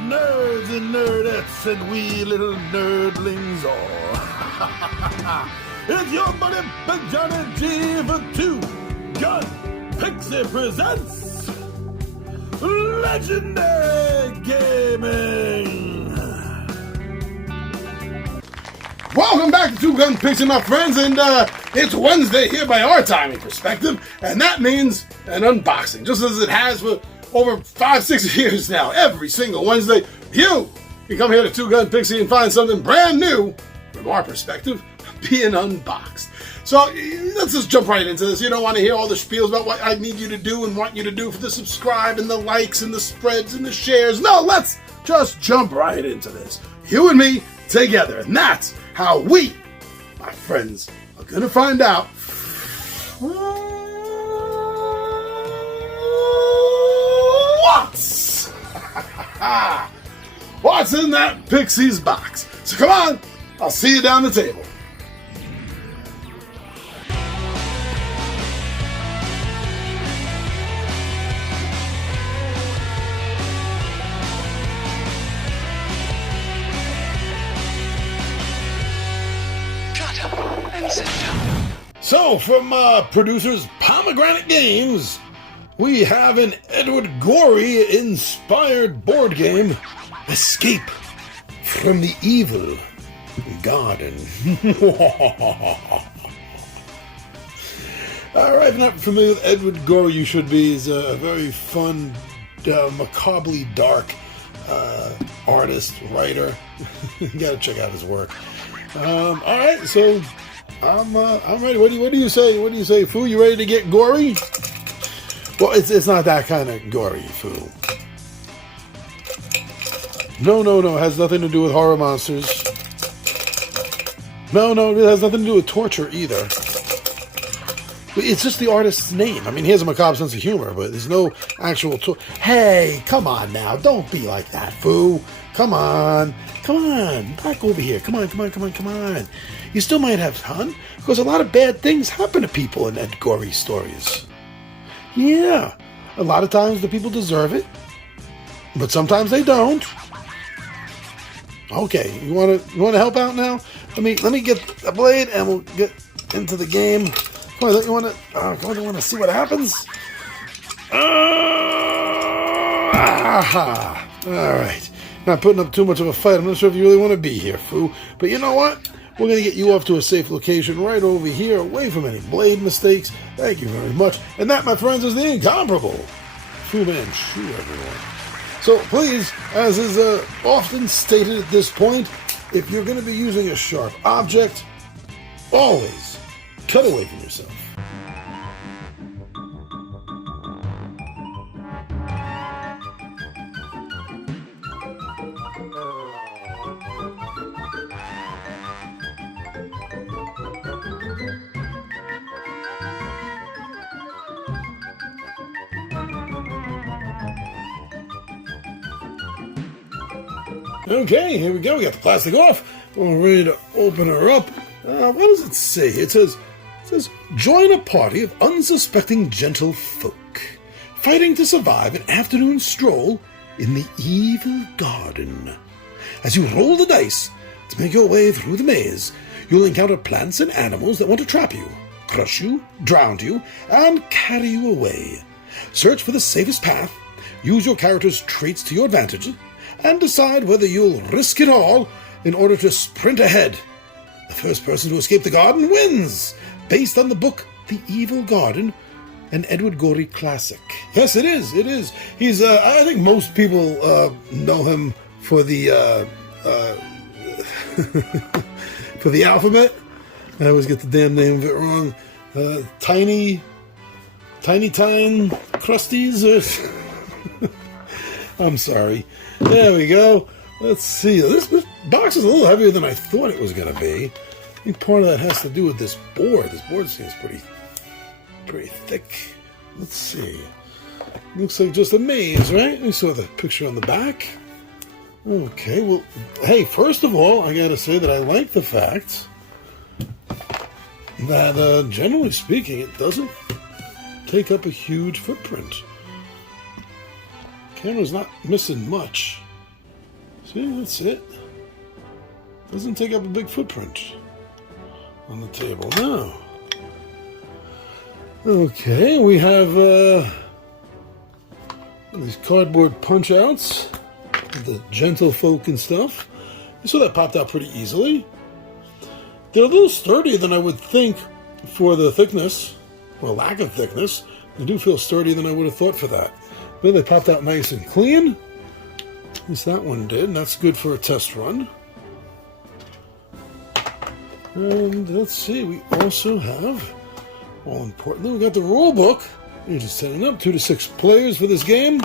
nerds and nerdettes and wee little nerdlings all. It's your buddy Johnny G for Two Gun Pixie presents Legendary Gaming. Welcome back to Two Gun Pixie, my friends, and it's Wednesday here by our timing perspective, and that means an unboxing, just as it has for over 5-6 years now. Every single Wednesday, you can come here to Two Gun Pixie and find something brand new, from our perspective, being unboxed. So let's just jump right into this. You don't want to hear all the spiels about what I need you to do and want you to do for the subscribe and the likes and the spreads and the shares. No, let's just jump right into this. You and me together, and that's how we, my friends, are going to find out what's in that Pixie's box. So come on, I'll see you down the table. So, from producers Pomegranate Games, we have an Edward Gorey-inspired board game, Escape from the Evil Garden. Alright, if you're not familiar with Edward Gorey, you should be. He's a very fun, macabrely dark artist, writer. You gotta check out his work. Alright, so I'm ready. What do you say? What do you say, Foo? You ready to get gory? Well, it's not that kind of gory, Foo. No. It has nothing to do with horror monsters. No, it has nothing to do with torture either. It's just the artist's name. I mean, he has a macabre sense of humor, but there's no actual Hey, come on now. Don't be like that, Foo. Come on. Back over here. Come on. You still might have fun, because a lot of bad things happen to people in Ed Gorey stories. Yeah, a lot of times the people deserve it, but sometimes they don't. Okay, you want to help out now? Let me get a blade and we'll get into the game. Come on, you want to see what happens? All right. Not putting up too much of a fight. I'm not sure if you really want to be here, Foo. But you know what? We're going to get you off to a safe location right over here, away from any blade mistakes. Thank you very much. And that, my friends, is the incomparable Fu Manchu, everyone. So please, as is often stated at this point, if you're going to be using a sharp object, always cut away from yourself. Okay, here we go. We got the plastic off. We're ready to open her up. What does it say? It says, join a party of unsuspecting gentle folk, fighting to survive an afternoon stroll in the evil garden. As you roll the dice to make your way through the maze, you'll encounter plants and animals that want to trap you, crush you, drown you, and carry you away. Search for the safest path, use your character's traits to your advantage, and decide whether you'll risk it all in order to sprint ahead. The first person to escape the garden wins, based on the book The Evil Garden, an Edward Gorey classic. Yes, it is. He's, I think most people know him for the, for the alphabet. I always get the damn name of it wrong. Tiny Crusties, or... I'm sorry. There we go. Let's see. This box is a little heavier than I thought it was going to be. I think part of that has to do with this board. This board seems pretty thick. Let's see. Looks like just a maze, right? We saw the picture on the back. Okay, well, hey, first of all, I gotta say that I like the fact that, generally speaking, it doesn't take up a huge footprint. Camera's not missing much. See, that's it. Doesn't take up a big footprint on the table. No. Okay, we have these cardboard punch-outs, the gentlefolk and stuff. So that popped out pretty easily. They're a little sturdier than I would think for the thickness, or lack of thickness. They do feel sturdier than I would have thought for that. But they popped out nice and clean. At least that one did, and that's good for a test run. And let's see, we also have, all importantly, we got the rule book. You're just setting up 2 to 6 players for this game.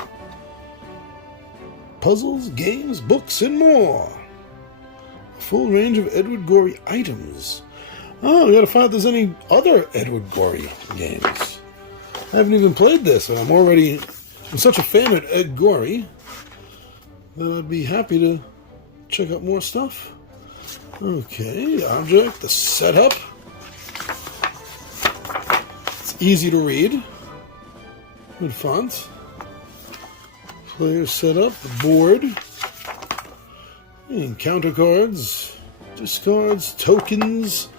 Puzzles, games, books, and more. A full range of Edward Gorey items. Oh, we gotta find out if there's any other Edward Gorey games. I haven't even played this, and I'm such a fan of Ed Gorey that I'd be happy to check out more stuff. Okay, the object, the setup. It's easy to read. Good font. Player setup, the board. Encounter cards, discards, tokens.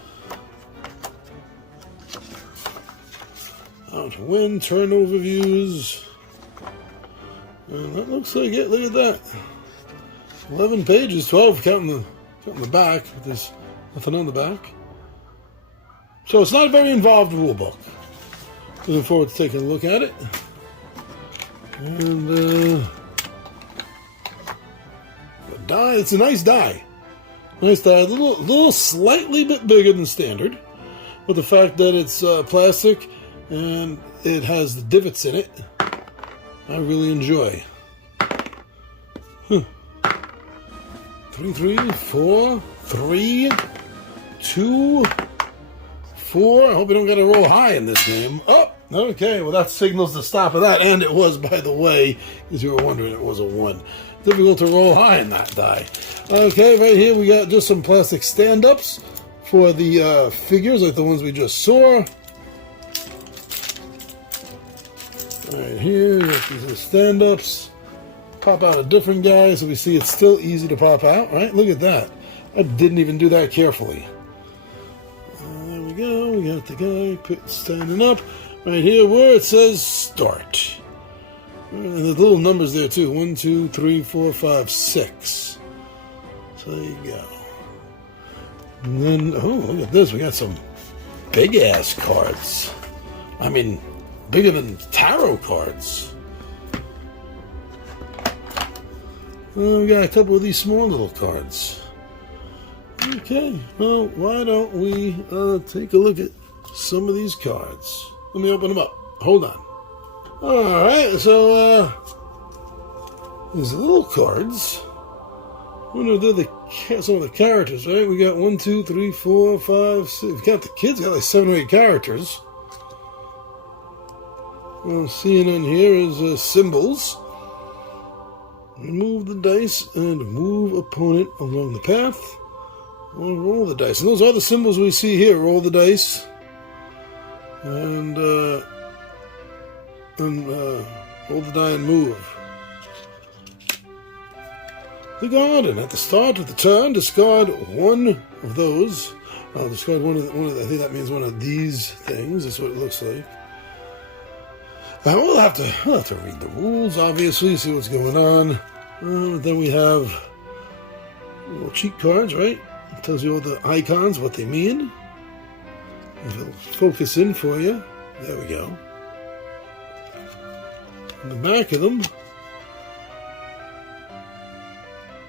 How to win, turn overviews. And that looks like it. Look at that. 11 pages, 12 counting the back. There's nothing on the back. So it's not a very involved rule book. Looking forward to taking a look at it. And the die, it's a nice die. Nice die. A little slightly bit bigger than standard. But the fact that it's plastic and it has the divots in it, I really enjoy. 3, 3, 4, 3, 2, 4. I hope we don't get to roll high in this game. Oh, okay. Well, that signals the stop of that. And it was, by the way, as you were wondering, it was a 1. Difficult to roll high in that die. Okay, right here we got just some plastic stand-ups for the figures, like the ones we just saw. Right here, you got these stand-ups. Pop out a different guy, so we see it's still easy to pop out, right? Look at that. I didn't even do that carefully. There we go. We got the guy standing up. Right here where it says start. And there's little numbers there too. 1, 2, 3, 4, 5, 6. So there you go. And then, oh, look at this. We got some big-ass cards. I mean, bigger than tarot cards. We got a couple of these small little cards. Okay, well, why don't we take a look at some of these cards? Let me open them up. Hold on. Alright, so, these little cards. I wonder if they're some of the characters, right? We got 1, 2, 3, 4, 5, 6. We got the kids, got like 7 or 8 characters. What I'm seeing on here is symbols. Remove the dice and move opponent along the path. Or roll the dice. And those are the symbols we see here. Roll the dice. And roll the die and move. The garden. At the start of the turn, discard one of those. Discard one of the, I think that means one of these things. That's what it looks like. We'll have to read the rules, obviously, see what's going on. Then we have little cheat cards, right? It tells you all the icons, what they mean. It'll focus in for you. There we go. On the back of them,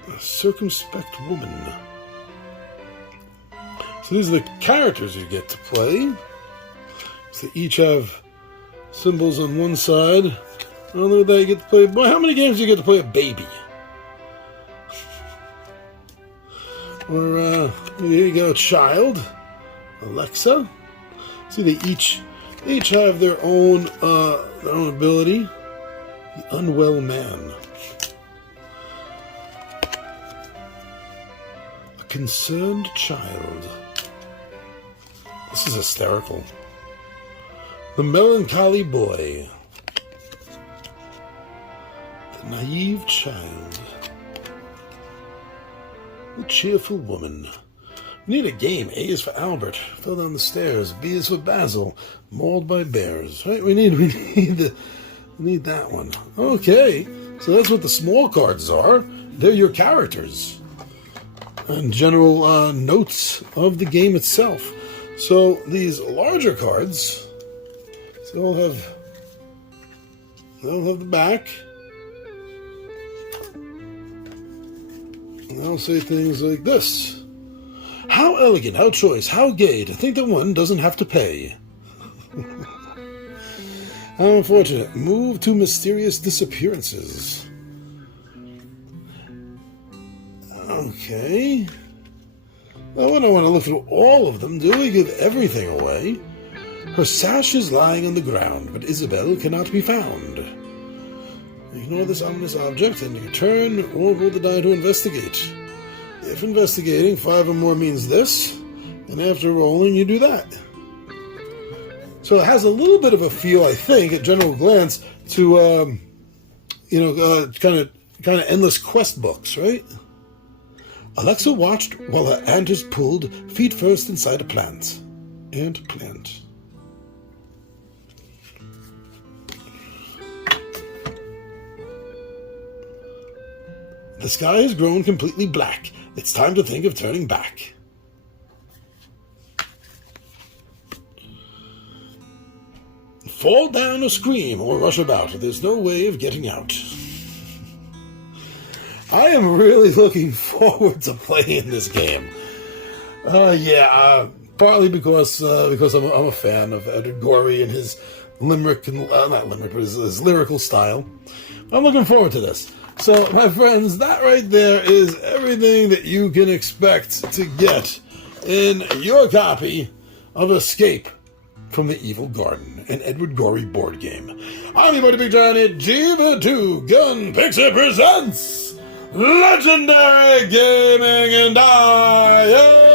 a circumspect woman. So these are the characters you get to play. So they each have symbols on one side. Oh, look at that, you get to play. Boy, how many games do you get to play a baby? Or, here you go, child. Alexa. See, they each have their own ability. The unwell man. A concerned child. This is hysterical. The melancholy boy. The naive child. The Cheerful Woman. We need a game. A is for Albert. Fell down the stairs. B is for Basil. Mauled by bears. Right? We need that one. Okay. So that's what the small cards are. They're your characters. And general notes of the game itself. So these larger cards, they'll have the back. And they'll say things like this. How elegant, how choice, how gay to think that one doesn't have to pay. How unfortunate. Move to mysterious disappearances. Okay. Well, we don't want to look through all of them, do we? Give everything away. Her sash is lying on the ground, but Isabel cannot be found. Ignore this ominous object and you turn or roll the die to investigate. If investigating, 5 or more means this, and after rolling, you do that. So it has a little bit of a feel, I think, at general glance, to kind of endless quest books, right? Alexa watched while her antlers pulled feet first inside a plant. Ant plant. The sky has grown completely black. It's time to think of turning back. Fall down or scream or rush about. There's no way of getting out. I am really looking forward to playing this game. Partly because I'm a fan of Edward Gorey and his limerick, not limerick, but his lyrical style. I'm looking forward to this. So, my friends, that right there is everything that you can expect to get in your copy of Escape from the Evil Garden, an Edward Gorey board game. I'm your buddy Big Giant Jiva 2 Gun Pixie presents Legendary Gaming, and I am